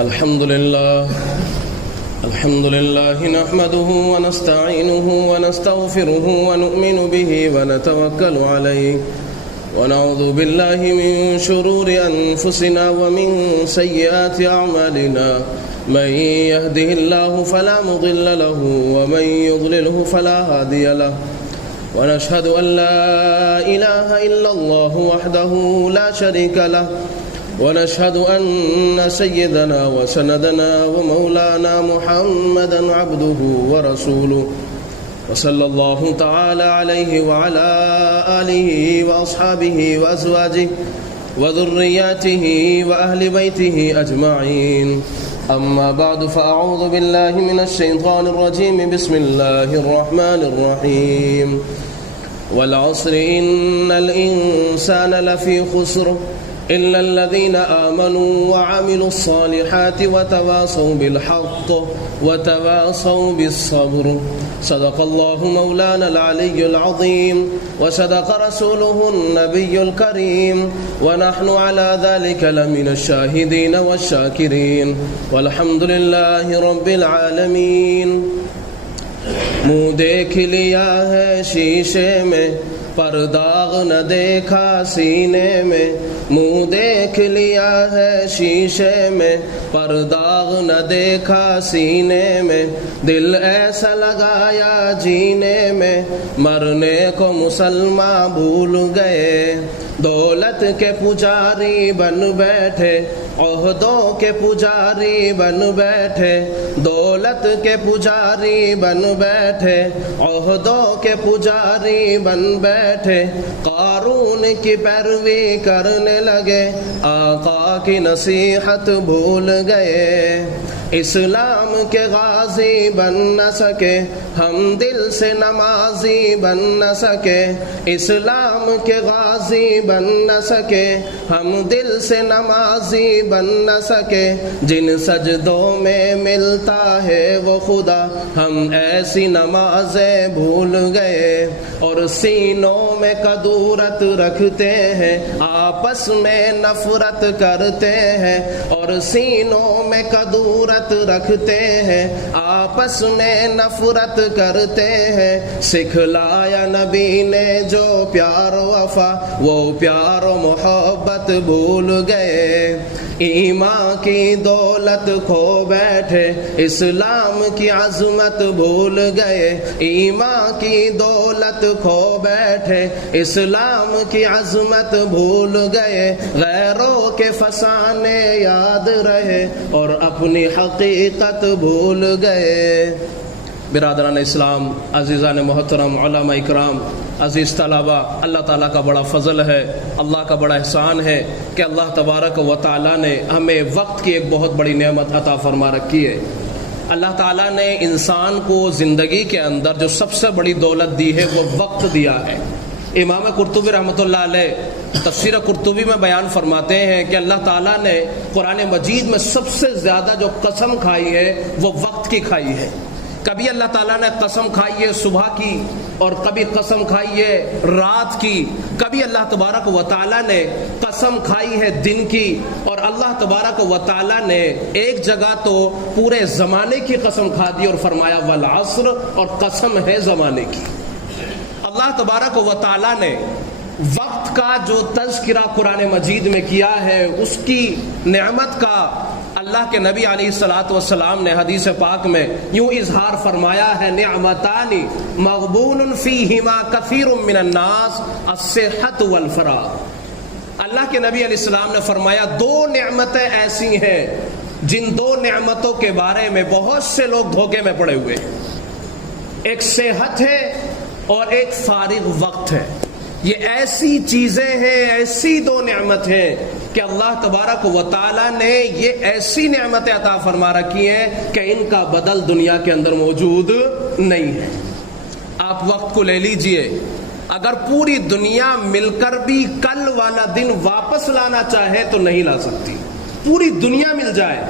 الحمد لله نحمده ونستعينه ونستغفره ونؤمن به ونتوكل عليه ونعوذ بالله من شرور أنفسنا ومن سيئات أعمالنا من يهده الله فلا مضل له ومن يضلله فلا هادي له ونشهد أن لا إله إلا الله وحده لا شريك له ونشهد أن سيدنا وسندنا ومولانا محمدا عبده ورسوله وصلى الله تعالى عليه وعلى آله وأصحابه وأزواجه وذرياته وأهل بيته أجمعين أما بعد فأعوذ بالله من الشيطان الرجيم بسم الله الرحمن الرحيم والعصر إن الإنسان لفي خسر إلا الذين آمنوا وعملوا الصالحات وتواصوا بالحق وتواصوا بالصبر صدق الله مولانا العلي العظيم وصدق رسوله النبي الكريم ونحن على ذلك لمن الشاهدين والشاكرين والحمد لله رب العالمين منہ دیکھ لیا ہے شیشے میں پر داغ نہ دیکھا سینے میں منہ دیکھ لیا ہے شیشے میں پر داغ نہ دیکھا سینے میں دل ایسا لگایا جینے میں مرنے کو مسلمان بھول گئے دولت کے پجاری بن بیٹھے عہدوں کے پجاری بن بیٹھے دولت کے پجاری بن بیٹھے عہدوں کے پجاری بن بیٹھے قارون کی پیروی کرنے لگے آقا کی نصیحت بھول گئے اسلام کے غازی بن نہ سکے ہم دل سے نمازی بن نہ سکے اسلام کے غازی بن نہ سکے ہم دل سے نمازی بن نہ سکے جن سجدوں میں ملتا ہے وہ خدا ہم ایسی نمازیں بھول گئے اور سینوں میں کدورت رکھتے ہیں آپس میں نفرت کرتے ہیں اور سینوں میں کدورت رکھتے ہیں آپس میں نفرت کرتے ہیں سکھلایا نبی نے جو پیار و وفا وہ پیار و محبت بھول گئے ایمان کی دولت کھو بیٹھے اسلام کی عظمت بھول گئے ایمان کی دولت کھو بیٹھے اسلام کی عظمت بھول گئے غیروں کے فسانے یاد رہے اور اپنی حقیقت بھول گئے برادران اسلام عزیزان محترم علماء اکرام عزیز طلباء اللہ تعالیٰ کا بڑا فضل ہے اللہ کا بڑا احسان ہے کہ اللہ تبارک و تعالیٰ نے ہمیں وقت کی ایک بہت بڑی نعمت عطا فرما رکھی ہے اللہ تعالیٰ نے انسان کو زندگی کے اندر جو سب سے بڑی دولت دی ہے وہ وقت دیا ہے امام قرطبی رحمۃ اللہ علیہ تفسیر قرطبی میں بیان فرماتے ہیں کہ اللہ تعالیٰ نے قرآن مجید میں سب سے زیادہ جو قسم کھائی ہے وہ وقت کی کھائی ہے کبھی اللہ تعالیٰ نے قسم کھائی ہے صبح کی اور کبھی قسم کھائی ہے رات کی کبھی اللہ تبارک و تعالیٰ نے قسم کھائی ہے دن کی اور اللہ تبارک و تعالیٰ نے ایک جگہ تو پورے زمانے کی قسم کھا دی اور فرمایا والعصر اور قسم ہے زمانے کی اللہ تبارک و تعالیٰ نے وقت کا جو تذکرہ قرآن مجید میں کیا ہے اس کی نعمت کا اللہ کے نبی علیہ الصلوۃ والسلام نے حدیث پاک میں یوں اظہار فرمایا ہے نعمتان مغبون فیہما کثیر من الناس الصحۃ والفراغ اللہ کے نبی علیہ السلام نے فرمایا دو نعمتیں ایسی ہیں جن دو نعمتوں کے بارے میں بہت سے لوگ دھوکے میں پڑے ہوئے ایک صحت ہے اور ایک فارغ وقت ہے یہ ایسی چیزیں ہیں ایسی دو نعمت ہیں کہ اللہ تبارک و تعالیٰ نے یہ ایسی نعمتیں عطا فرما رکھی ہیں کہ ان کا بدل دنیا کے اندر موجود نہیں ہے آپ وقت کو لے لیجئے اگر پوری دنیا مل کر بھی کل والا دن واپس لانا چاہے تو نہیں لا سکتی پوری دنیا مل جائے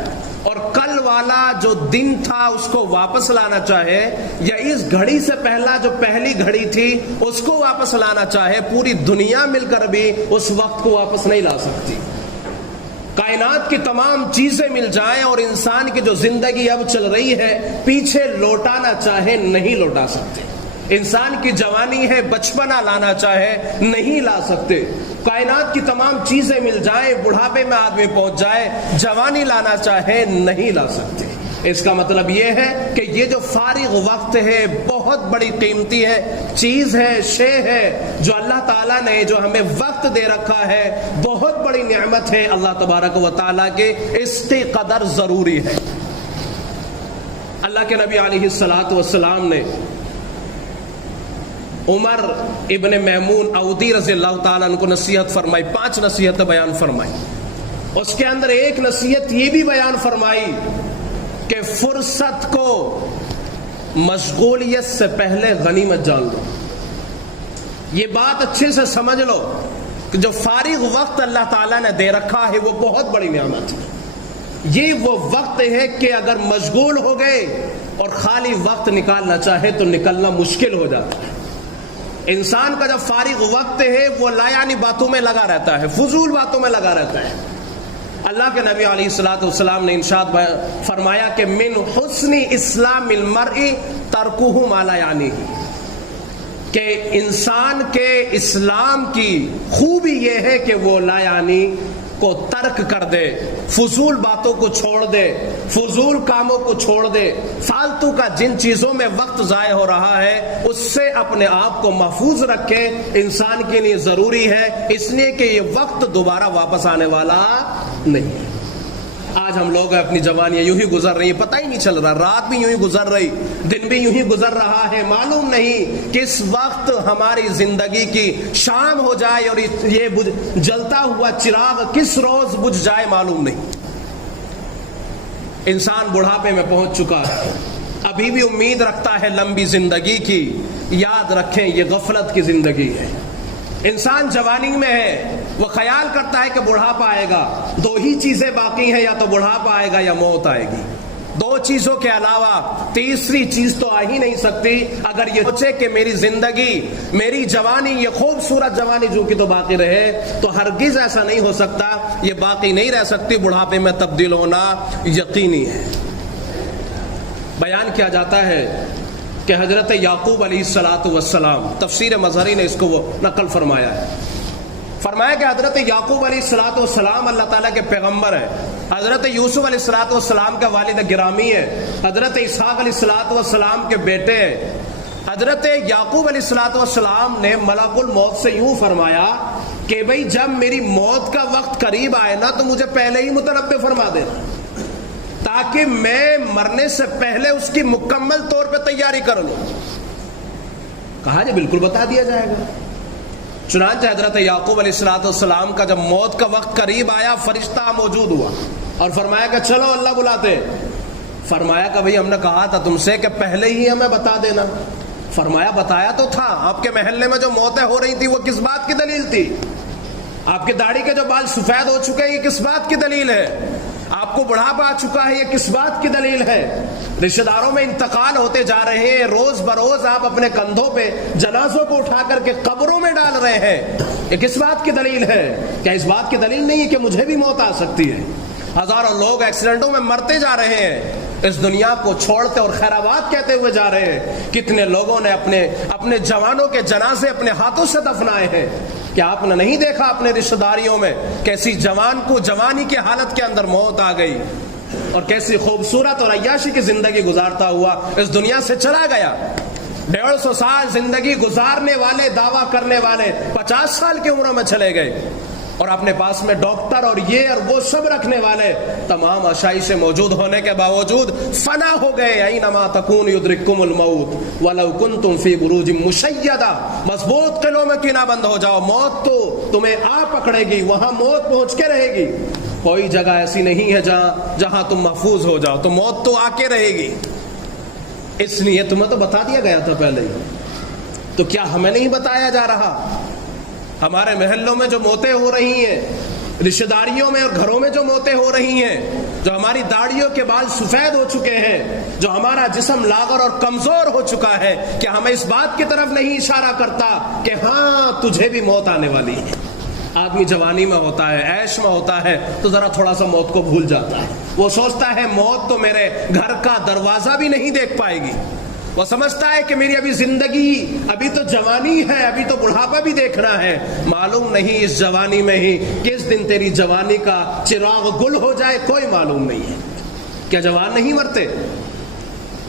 اور کل والا جو دن تھا اس کو واپس لانا چاہے یا اس گھڑی سے پہلا جو پہلی گھڑی تھی اس کو واپس لانا چاہے پوری دنیا مل کر بھی اس وقت کو واپس نہیں لا سکتی کائنات کی تمام چیزیں مل جائیں اور انسان کی جو زندگی اب چل رہی ہے پیچھے لوٹانا چاہے نہیں لوٹا سکتے. انسان کی جوانی ہے بچپنا لانا چاہے نہیں لا سکتے. کائنات کی تمام چیزیں مل جائیں بڑھاپے میں آدمی پہنچ جائے جوانی لانا چاہے نہیں لا سکتے. اس کا مطلب یہ ہے کہ یہ جو فارغ وقت ہے بہت بڑی قیمتی ہے چیز ہے شے ہے جو اللہ تعالیٰ نے جو ہمیں وقت دے رکھا ہے بہت بڑی نعمت ہے اللہ تبارک و تعالیٰ کے اس کی قدر ضروری ہے. اللہ کے نبی علیہ السلام نے عمر ابن میمون عودی رضی اللہ تعالیٰ عنہ کو نصیحت فرمائی 5 نصیحتیں بیان فرمائی. اس کے اندر ایک نصیحت یہ بھی بیان فرمائی کہ فرصت کو مشغولیت سے پہلے غنیمت جان لو. یہ بات اچھے سے سمجھ لو کہ جو فارغ وقت اللہ تعالیٰ نے دے رکھا ہے وہ بہت بڑی نعمت ہے. یہ وہ وقت ہے کہ اگر مشغول ہو گئے اور خالی وقت نکالنا چاہے تو نکلنا مشکل ہو جاتا ہے. انسان کا جب فارغ وقت ہے وہ لا یعنی باتوں میں لگا رہتا ہے فضول باتوں میں لگا رہتا ہے. اللہ کے نبی علیہ السلام نے ارشاد فرمایا کہ من حسن اسلام المرء ترکہ ما لا یعنی کہ انسان کے اسلام کی خوبی یہ ہے کہ وہ لا یعنی کو ترک کر دے فضول باتوں کو چھوڑ دے فضول کاموں کو چھوڑ دے فالتو کا جن چیزوں میں وقت ضائع ہو رہا ہے اس سے اپنے آپ کو محفوظ رکھے. انسان کے لیے ضروری ہے اس لیے کہ یہ وقت دوبارہ واپس آنے والا نہیں. آج ہم لوگ اپنی جوانیاں یوں ہی گزر رہی ہیں پتہ ہی نہیں چل رہا رات بھی یوں ہی گزر رہی دن بھی یوں ہی گزر رہا ہے معلوم نہیں کس وقت ہماری زندگی کی شام ہو جائے اور یہ جلتا ہوا چراغ کس روز بجھ جائے معلوم نہیں. انسان بڑھاپے میں پہنچ چکا ہے ابھی بھی امید رکھتا ہے لمبی زندگی کی. یاد رکھیں یہ غفلت کی زندگی ہے. انسان جوانی میں ہے وہ خیال کرتا ہے کہ بڑھاپا آئے گا 2 ہی چیزیں باقی ہیں یا تو بڑھاپا آئے گا یا موت آئے گی. 2 چیزوں کے علاوہ تیسری چیز تو آ ہی نہیں سکتی. اگر یہ سوچے کہ میری زندگی میری جوانی یہ خوبصورت جوانی جو کہ تو باقی رہے تو ہرگز ایسا نہیں ہو سکتا. یہ باقی نہیں رہ سکتی. بڑھاپے میں تبدیل ہونا یقینی ہے. بیان کیا جاتا ہے کہ حضرت یعقوب علیہ السلام تفسیر مظہری نے اس کو وہ نقل فرمایا ہے. فرمایا کہ حضرت یعقوب علیہ السلام اللہ تعالیٰ کے پیغمبر ہیں. حضرت یوسف علیہ السلام کا والد گرامی ہے. حضرت اسحاق علیہ السلام کے بیٹے ہیں. حضرت یعقوب علیہ السلام نے ملک الموت سے یوں فرمایا کہ بھئی جب میری موت کا وقت قریب آئے نا تو مجھے پہلے ہی متنبہ فرما دینا تاکہ میں مرنے سے پہلے اس کی مکمل طور پہ تیاری کر لوں. کہا جی بالکل بتا دیا جائے گا. چنانچہ حضرت یعقوب علیہ السلام کا جب موت کا وقت قریب آیا فرشتہ موجود ہوا اور فرمایا کہ چلو اللہ بلاتے. فرمایا کہ بھئی ہم نے کہا تھا تم سے کہ پہلے ہی ہمیں بتا دینا. فرمایا بتایا تو تھا. آپ کے محلے میں جو موتیں ہو رہی تھی وہ کس بات کی دلیل تھی؟ آپ کی داڑھی کے جو بال سفید ہو چکے ہیں یہ کس بات کی دلیل ہے؟ آپ کو بڑھاپا آ چکا ہے یہ کس بات کی دلیل ہے؟ رشتہ داروں میں انتقال ہوتے جا رہے ہیں روز بروز آپ اپنے کندھوں پہ جنازوں کو اٹھا کر کے قبروں میں ڈال رہے ہیں. یہ کس بات کی دلیل ہے؟ کیا اس بات کی دلیل نہیں ہے کہ مجھے بھی موت آ سکتی ہے؟ ہزاروں لوگ ایکسیڈنٹوں میں مرتے جا رہے ہیں اس دنیا کو چھوڑتے اور خیرات کہتے ہوئے جا رہے ہیں. کتنے لوگوں نے اپنے جوانوں کے جنازے اپنے ہاتھوں سے دفنائے ہیں. کیا آپ نے نہیں دیکھا اپنے رشتہ داریوں میں کیسی جوان کو جوانی کی حالت کے اندر موت آ گئی اور کیسی خوبصورت اور عیاشی کی زندگی گزارتا ہوا اس دنیا سے چلا گیا. 150 سال زندگی گزارنے والے دعویٰ کرنے والے 50 سال کی عمر میں چلے گئے اور اپنے پاس میں ڈاکٹر اور یہ اور وہ سب رکھنے والے تمام آشائشیں موجود ہونے کے باوجود فنا ہو گئے. اینما تکون یدرککم الموت ولو کنتم فی بروج مشیدہ. مضبوط قلعوں میں کیوں نہ بند ہو جاؤ موت تو تمہیں آ پکڑے گی وہاں موت پہنچ کے رہے گی. کوئی جگہ ایسی نہیں ہے جہاں تم محفوظ ہو جاؤ تو موت تو آ کے رہے گی. اس لیے تمہیں تو بتا دیا گیا تھا پہلے ہی. تو کیا ہمیں نہیں بتایا جا رہا؟ ہمارے محلوں میں جو موتیں ہو رہی ہیں رشتہ داریوں میں اور گھروں میں جو موتیں ہو رہی ہیں جو ہماری داڑھیوں کے بال سفید ہو چکے ہیں جو ہمارا جسم لاغر اور کمزور ہو چکا ہے کیا ہمیں اس بات کی طرف نہیں اشارہ کرتا کہ ہاں تجھے بھی موت آنے والی ہے؟ آدمی جوانی میں ہوتا ہے، عیش میں ہوتا ہے، تو ذرا تھوڑا سا موت کو بھول جاتا ہے. وہ سوچتا ہے موت تو میرے گھر کا دروازہ بھی نہیں دیکھ پائے گی. وہ سمجھتا ہے کہ میری ابھی زندگی، ابھی تو جوانی ہے، ابھی تو بڑھاپا بھی دیکھنا ہے. معلوم نہیں اس جوانی میں ہی کس دن تیری جوانی کا چراغ گل ہو جائے، کوئی معلوم نہیں ہے. کیا جوان نہیں مرتے؟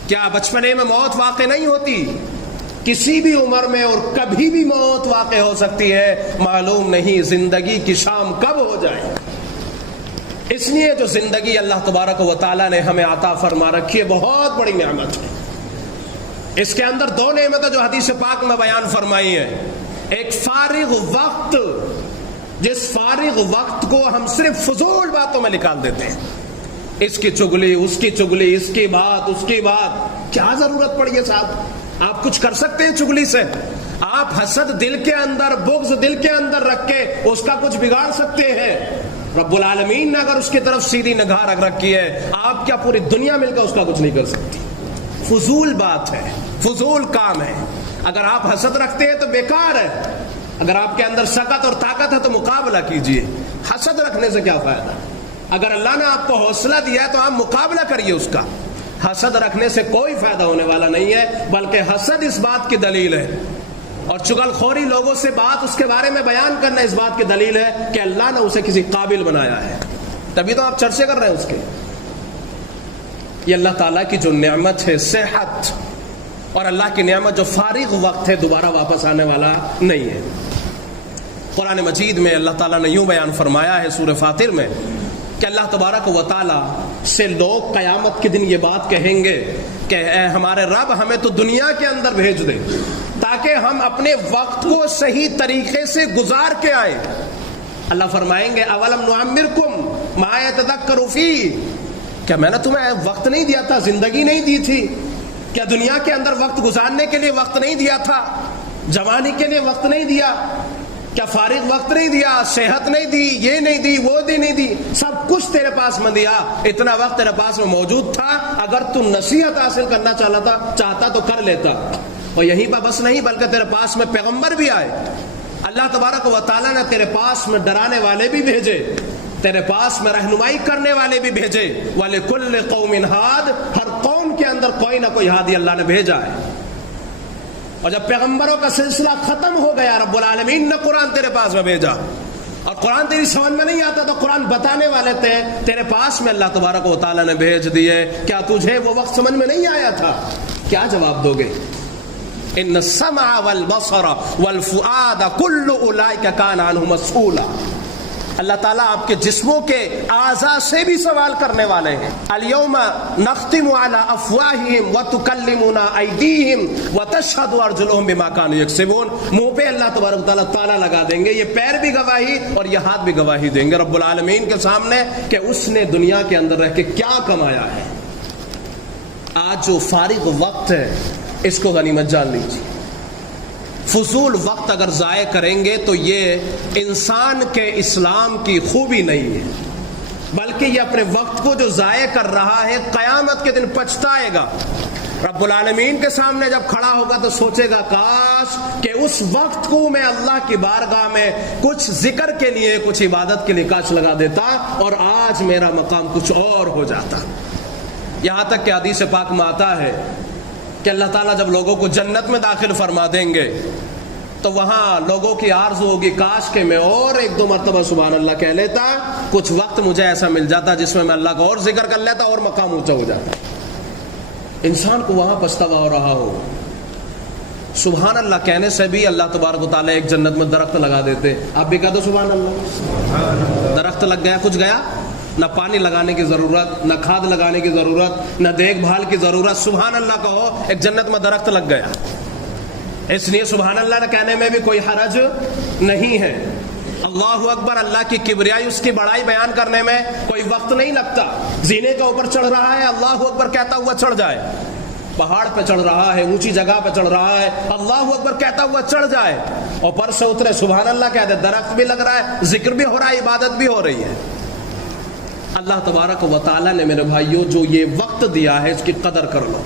کیا بچپنے میں موت واقع نہیں ہوتی؟ کسی بھی عمر میں اور کبھی بھی موت واقع ہو سکتی ہے. معلوم نہیں زندگی کی شام کب ہو جائے. اس لیے جو زندگی اللہ تبارک و تعالیٰ نے ہمیں عطا فرما رکھی ہے بہت بڑی نعمت ہے. اس کے اندر دو نعمتیں جو حدیث پاک میں بیان فرمائی ہیں. ایک فارغ وقت، جس فارغ وقت کو ہم صرف فضول باتوں میں نکال دیتے ہیں. اس کی چگلی، اس کی چگلی، اس کی بات، اس کی بات. کیا ضرورت پڑی ہے صاحب؟ آپ کچھ کر سکتے ہیں چگلی سے؟ آپ حسد دل کے اندر، بغض دل کے اندر رکھ کے اس کا کچھ بگاڑ سکتے ہیں؟ رب العالمین نے اگر اس کی طرف سیدھی نگاہ رکھ رکھی ہے، آپ کیا پوری دنیا مل کر اس کا کچھ نہیں کر سکتی؟ فضول بات ہے، فضول کام ہے. اگر آپ حسد رکھتے ہیں تو بیکار ہے. اگر آپ کے اندر سکت اور طاقت ہے تو مقابلہ کیجئے. حسد رکھنے سے کیا فائدہ؟ اگر اللہ نے آپ کو حوصلہ دیا ہے تو آپ مقابلہ کریے اس کا. حسد رکھنے سے کوئی فائدہ ہونے والا نہیں ہے، بلکہ حسد اس بات کی دلیل ہے، اور چغل خوری لوگوں سے بات اس کے بارے میں بیان کرنا اس بات کی دلیل ہے کہ اللہ نے اسے کسی قابل بنایا ہے. تبھی تو آپ چرچے کر رہے ہیں اس کے. یہ اللہ تعالیٰ کی جو نعمت ہے صحت، اور اللہ کی نعمت جو فارغ وقت ہے دوبارہ واپس آنے والا نہیں ہے. قرآن مجید میں اللہ تعالیٰ نے یوں بیان فرمایا ہے سورہ فاطر میں کہ اللہ تبارک و تعالیٰ سے لوگ قیامت کے دن یہ بات کہیں گے کہ اے ہمارے رب ہمیں تو دنیا کے اندر بھیج دے تاکہ ہم اپنے وقت کو صحیح طریقے سے گزار کے آئے. اللہ فرمائیں گے اولم نعمرکم ما یتذکر فیہ، کیا میں نے تمہیں وقت نہیں دیا تھا، زندگی نہیں دی تھی؟ کیا دنیا کے اندر وقت گزارنے کے لیے وقت نہیں دیا تھا؟ جوانی کے لیے وقت نہیں دیا؟ کیا فارغ وقت نہیں دیا؟ صحت نہیں دی، یہ نہیں دی، وہ دی نہیں دی، سب کچھ تیرے پاس میں دیا. اتنا وقت تیرے پاس میں موجود تھا. اگر تو نصیحت حاصل کرنا چاہتا تو کر لیتا. اور یہیں پر بس نہیں بلکہ تیرے پاس میں پیغمبر بھی آئے. اللہ تبارک و تعالیٰ نے تیرے پاس میں ڈرانے والے بھی بھیجے، تیرے پاس میں رہنمائی کرنے والے بھی بھیجے. وَلِكُلِّ قَوْمٍ ہاد، ہر قوم کے اندر کوئی نہ کوئی ہادی اللہ نے بھیجا ہے. اور جب پیغمبروں کا سلسلہ ختم ہو گیا، رب العالمین نے قرآن تیرے پاس میں بھیجا. اور قرآن تیری سمجھ میں نہیں آتا تو قرآن بتانے والے تھے تیرے پاس میں اللہ تبارک و تعالیٰ نے بھیج دیے. کیا تجھے وہ وقت سمجھ میں نہیں آیا تھا؟ کیا جواب دو گے؟ ان السمع والبصر والفؤاد كل اولئک کان عنہ مسئولا. اللہ تعالیٰ آپ کے جسموں کے اعضاء سے بھی سوال کرنے والے ہیں. الیوم نختم علی افواہہم وتکلمنا ایدیہم وتشہد ارجلہم بما کانوا یکسبون. منہ پہ اللہ تبارک و تعالیٰ تالا لگا دیں گے. یہ پیر بھی گواہی اور یہ ہاتھ بھی گواہی دیں گے رب العالمین کے سامنے کہ اس نے دنیا کے اندر رہ کے کیا کمایا ہے. آج جو فارغ وقت ہے اس کو غنیمت جان لیجیے. فضول وقت اگر ضائع کریں گے تو یہ انسان کے اسلام کی خوبی نہیں ہے، بلکہ یہ اپنے وقت کو جو ضائع کر رہا ہے قیامت کے دن پچھتائے گا. رب العالمین کے سامنے جب کھڑا ہوگا تو سوچے گا کاش کہ اس وقت کو میں اللہ کی بارگاہ میں کچھ ذکر کے لیے، کچھ عبادت کے لیے کاش لگا دیتا اور آج میرا مقام کچھ اور ہو جاتا. یہاں تک کہ حدیث پاک میں آتا ہے کہ اللہ تعالیٰ جب لوگوں کو جنت میں داخل فرما دیں گے تو وہاں لوگوں کی آرزو ہوگی کاش کہ میں اور ایک دو مرتبہ سبحان اللہ کہہ لیتا، کچھ وقت مجھے ایسا مل جاتا جس میں اللہ کا اور ذکر کر لیتا اور مقام اونچا ہو جاتا. انسان کو وہاں پچھتاوا ہو رہا ہو. سبحان اللہ کہنے سے بھی اللہ تبارک و تعالیٰ ایک جنت میں درخت لگا دیتے. آپ بھی کہہ دو سبحان اللہ. درخت لگ گیا، کچھ گیا، نہ پانی لگانے کی ضرورت، نہ کھاد لگانے کی ضرورت، نہ دیکھ بھال کی ضرورت. سبحان اللہ کہو، ایک جنت میں درخت لگ گیا. اس لیے سبحان اللہ کہنے میں بھی کوئی حرج نہیں ہے. اللہ اکبر، اللہ کی کبریائی، اس کی بڑائی بیان کرنے میں کوئی وقت نہیں لگتا. زینے کے اوپر چڑھ رہا ہے، اللہ اکبر کہتا ہوا چڑھ جائے. پہاڑ پہ چڑھ رہا ہے، اونچی جگہ پہ چڑھ رہا ہے، اللہ اکبر کہتا ہوا چڑھ جائے. اور پر سے اترے سبحان اللہ کہہ دے. درخت بھی لگ رہا ہے، ذکر بھی ہو رہا ہے، عبادت بھی ہو رہی ہے. اللہ تبارک و تعالیٰ نے میرے بھائیوں جو یہ وقت دیا ہے اس کی قدر کر لو.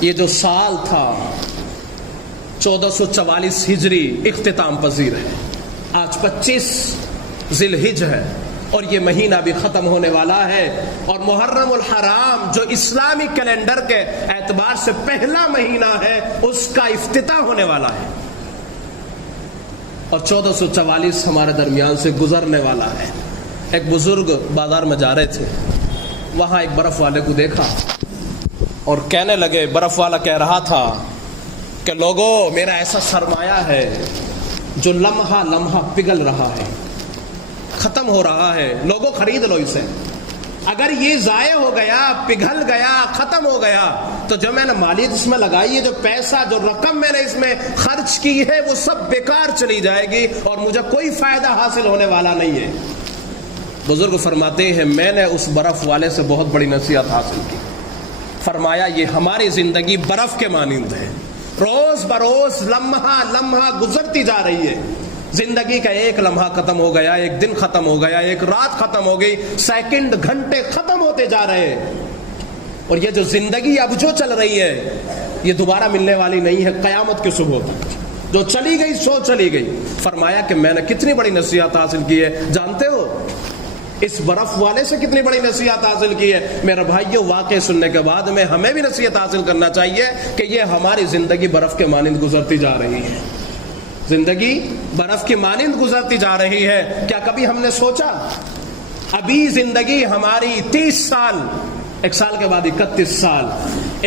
یہ جو سال تھا 1444 ہجری اختتام پذیر ہے، آج آج 25 ذی الحجہ ہے اور یہ مہینہ بھی ختم ہونے والا ہے، اور محرم الحرام جو اسلامی کیلنڈر کے اعتبار سے پہلا مہینہ ہے اس کا افتتاح ہونے والا ہے، اور 1444 ہمارے درمیان سے گزرنے والا ہے۔ ایک بزرگ بازار میں جا رہے تھے، وہاں ایک برف والے کو دیکھا اور کہنے لگے، برف والا کہہ رہا تھا کہ لوگوں، میرا ایسا سرمایہ ہے جو لمحہ لمحہ پگھل رہا ہے، ختم ہو رہا ہے، لوگوں خرید لو اسے۔ اگر یہ ضائع ہو گیا، پگھل گیا، ختم ہو گیا تو جو میں نے مالیت اس میں لگائی ہے، جو پیسہ، جو رقم میں نے اس میں خرچ کی ہے، وہ سب بیکار چلی جائے گی اور مجھے کوئی فائدہ حاصل ہونے والا نہیں ہے۔ بزرگ فرماتے ہیں میں نے اس برف والے سے بہت بڑی نصیحت حاصل کی، فرمایا یہ ہماری زندگی برف کے مانند ہے، روز بروز لمحہ لمحہ گزرتی جا رہی ہے، زندگی کا ایک لمحہ ختم ہو گیا، ایک دن ختم ہو گیا، ایک رات ختم ہو گئی، سیکنڈ گھنٹے ختم ہوتے جا رہے ہیں، اور یہ جو زندگی اب جو چل رہی ہے یہ دوبارہ ملنے والی نہیں ہے قیامت کی صبح تک، جو چلی گئی سو چلی گئی۔ فرمایا کہ میں نے کتنی بڑی نصیحت حاصل کی ہے، جانتے ہو اس برف والے سے کتنی بڑی نصیحت حاصل کی ہے؟ میرے بھائیو، واقعے سننے کے بعد میں ہمیں بھی نصیحت حاصل کرنا چاہیے کہ یہ ہماری زندگی برف کے مانند گزرتی جا رہی ہے، زندگی برف کی مانند گزرتی جا رہی ہے۔ کیا کبھی ہم نے سوچا ابھی زندگی ہماری 30 سال، ایک سال کے بعد 31 سال،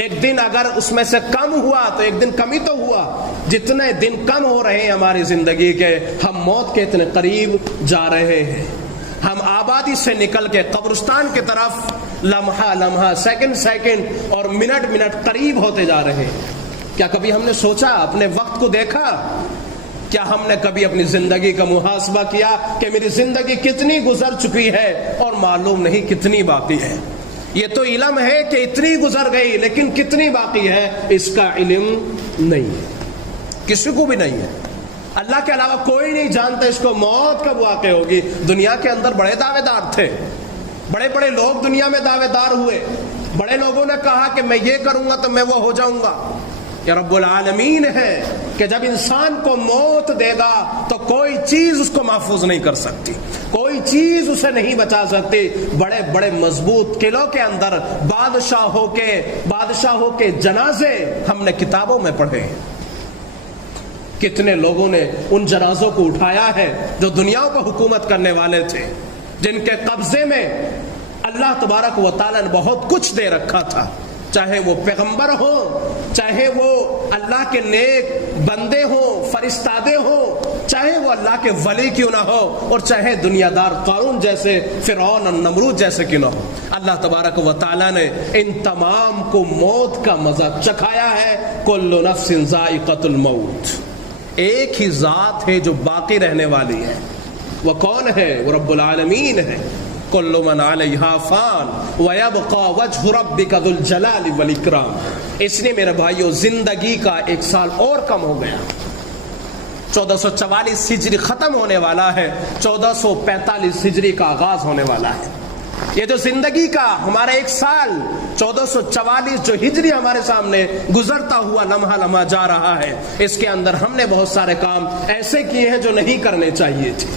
ایک دن اگر اس میں سے کم ہوا تو ایک دن کمی تو ہوا، جتنے دن کم ہو رہے ہیں ہماری زندگی کے، ہم موت کے اتنے قریب جا رہے ہیں، ہم آبادی سے نکل کے قبرستان کی طرف لمحہ لمحہ، سیکنڈ سیکنڈ اور منٹ منٹ قریب ہوتے جا رہے ہیں۔ کیا کبھی ہم نے سوچا، اپنے وقت کو دیکھا؟ کیا ہم نے کبھی اپنی زندگی کا محاسبہ کیا کہ میری زندگی کتنی گزر چکی ہے اور معلوم نہیں کتنی باقی ہے؟ یہ تو علم ہے کہ اتنی گزر گئی، لیکن کتنی باقی ہے اس کا علم نہیں ہے، کسی کو بھی نہیں ہے، اللہ کے علاوہ کوئی نہیں جانتا اس کو موت کب واقع ہوگی۔ دنیا کے اندر بڑے دعوے دار تھے، بڑے بڑے لوگ دنیا میں دعوے دار ہوئے، بڑے لوگوں نے کہا کہ میں یہ کروں گا تو میں وہ ہو جاؤں گا۔ یہ رب العالمین ہے کہ جب انسان کو موت دے گا تو کوئی چیز اس کو محفوظ نہیں کر سکتی، کوئی چیز اسے نہیں بچا سکتی۔ بڑے بڑے مضبوط قلعوں کے اندر بادشاہوں کے جنازے ہم نے کتابوں میں پڑھے، کتنے لوگوں نے ان جنازوں کو اٹھایا ہے جو دنیا پر حکومت کرنے والے تھے، جن کے قبضے میں اللہ تبارک و تعالیٰ نے بہت کچھ دے رکھا تھا، چاہے وہ پیغمبر ہوں، چاہے وہ اللہ کے نیک بندے ہوں، فرشتادے ہوں، چاہے وہ اللہ کے ولی کیوں نہ ہو، اور چاہے دنیا دار قارون جیسے، فرعون اور نمرود جیسے کیوں نہ ہو، اللہ تبارک و تعالیٰ نے ان تمام کو موت کا مزہ چکھایا ہے۔ کل نفس ذائقۃ الموت، ایک ہی ذات ہے جو باقی رہنے والی ہے، وہ کون ہے؟ وہ رب العالمین ہے۔ کل من علیہا فان ویبقى وجہ ربک ذو الجلال والاکرام۔ اس لیے میرے بھائیو، زندگی کا ایک سال اور کم ہو گیا، 1444 ہجری ختم ہونے والا ہے، 1445 ہجری کا آغاز ہونے والا ہے۔ یہ جو زندگی کا ہمارا ایک سال 1444 جو ہجری ہمارے سامنے گزرتا ہوا لمحہ لمحہ جا رہا ہے، اس کے اندر ہم نے بہت سارے کام ایسے کیے ہیں جو نہیں کرنے چاہیے تھے۔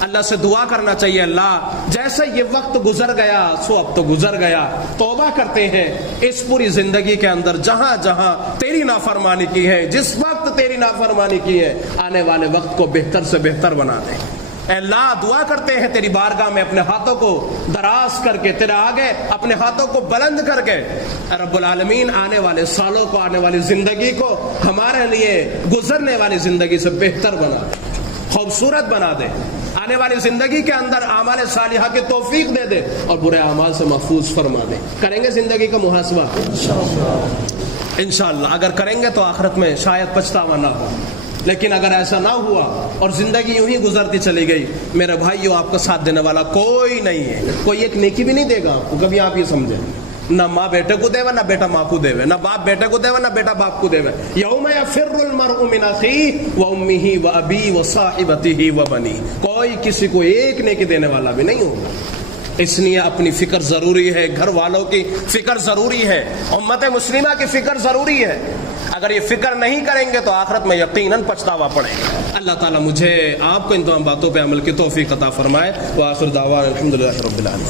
اللہ سے دعا کرنا چاہیے، اللہ جیسے یہ وقت گزر گیا سو اب تو گزر گیا، توبہ کرتے ہیں اس پوری زندگی کے اندر جہاں جہاں تیری نافرمانی کی ہے، جس وقت تیری نافرمانی کی ہے، آنے والے وقت کو بہتر سے بہتر بنا دے۔ اے اللہ دعا کرتے ہیں تیری بارگاہ میں اپنے ہاتھوں کو دراز کر کے، تیرے آگے اپنے ہاتھوں کو بلند کر کے، اے رب العالمین آنے والے سالوں کو، آنے والی زندگی کو ہمارے لیے گزرنے والی زندگی سے بہتر بنا دے، خوبصورت بنا دے، آنے والی زندگی کے اندر اعمال صالحہ کی توفیق دے دے اور برے اعمال سے محفوظ فرما دے۔ کریں گے زندگی کا محاسبہ انشاءاللہ، اگر کریں گے تو آخرت میں شاید پچھتاوا نہ ہو، لیکن اگر ایسا نہ ہوا اور زندگی یوں ہی گزرتی چلی گئی، میرے بھائیو آپ کا ساتھ دینے والا کوئی نہیں ہے، کوئی ایک نیکی بھی نہیں دے گا آپ کو، کبھی آپ یہ سمجھیں، نہ ماں بیٹے کو دے نہ بیٹا ماں کو دے، نہ باپ بیٹے کو دے نہ بیٹا باپ کو دے۔ یوم یفر المرء من اخیہ وامہ وابیہ وصاحبتہ وبنیہ، کوئی کسی کو ایک نیکی دینے والا بھی نہیں ہوگا۔ اس لیے اپنی فکر ضروری ہے، گھر والوں کی فکر ضروری ہے، امت مسلمہ کی فکر ضروری ہے۔ اگر یہ فکر نہیں کریں گے تو آخرت میں یقیناً پچھتاوا پڑے گا۔ اللہ تعالیٰ مجھے آپ کو ان تمام باتوں پہ عمل کی توفیق عطا فرمائے۔ وآخر دعوانا الحمدللہ رب العالمین۔